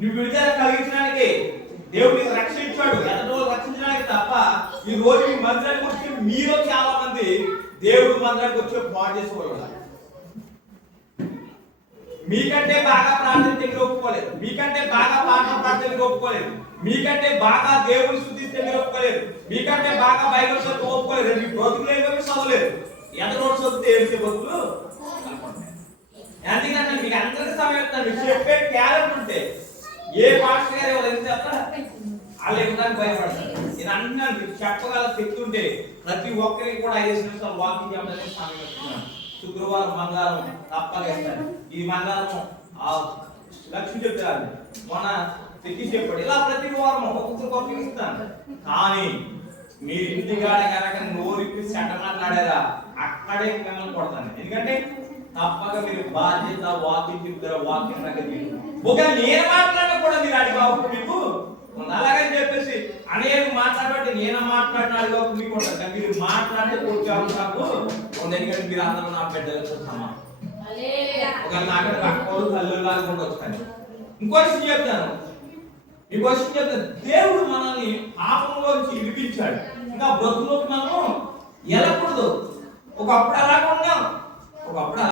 నువ్వు విడుదల కలిగించడానికి దేవుడికి రక్షించాడు, ఎదటో రక్షించడానికి తప్ప ఈ రోజు మీ మందిరానికి వచ్చి మీలో చాలా మంది దేవుడి మందిరానికి వచ్చి పాడు చేసుకోవాలి. మీకంటే బాగా ప్రార్థన దగ్గర ఒప్పుకోలేదు, మీకంటే బాగా పాఠం ప్రార్థన ఒప్పుకోలేదు, మీకంటే బాగా దేవుని స్తుతిస్తే మీరు ఒప్పుకోలేదు, మీకంటే బాగా బైబిల్ చదువు ఒప్పుకోలేదు, మీ బ్రతుకులేమీ చదవలేదు. ఎదటో చదివితే ఏడిసే బతుకులు. ఎందుకంటే మీకు అందరికీ సమయం మీకు చెప్పే టాలెంట్ ఉంటే ఏ పాస్టర్ గారు ఎవరు ఎంత చెప్తారా వాళ్ళు ఇవ్వడానికి భయపడతారు. నేను అంటున్నాను మీకు చెప్పగల శక్తి ఉంటే ప్రతి ఒక్కరికి కూడా 5 నిమిషాలు వాకింగ్ చేయడానికి సమయం ఇస్తున్నాను. శుక్రవారం మంగళవారం తప్పగేస్తాను. ఈ మంగళవారం లక్ష్మి చెప్పారు, మన తెచ్చి చెప్పాడు. ఇలా ప్రతి వారం ఒక్కొక్కరికి ఇస్తాను. కానీ మీరు ఇంటికాడ కనుక నోరిప్పి సెంట మాట్లాడారా అక్కడే మిమ్మల్ని కొడతాను. ఎందుకంటే తప్పక మీరు బాధ్యత వాకింగ్ చెప్తారా, వాకింగ్ తగ్గది. ఒక నేను మాట్లాడినా కూడా మీరు అడిగావు మీకు అలాగని చెప్పేసి అనేక మాట్లాడబట్టి నేను మాట్లాడిన అడిగావు మీకు ఉంటుంది. మీరు మాట్లాడితే పూర్తి అవసరాలు ఉంది. ఎందుకంటే మీరు అందరూ నా బిడ్డలతో సమానం. ఒక నాగడ పక్కలు తల్లులాగా కూడా వస్తాను. ఇంకో విషయం చెప్తాను, దేవుడు మనల్ని పాపంలోంచి విడిపించాడు. ఇంకా బ్రతుకులోకి మనం వెళ్ళకూడదు. ఒకప్పుడు అలాగ ఉన్నాం, ఒకప్పుడు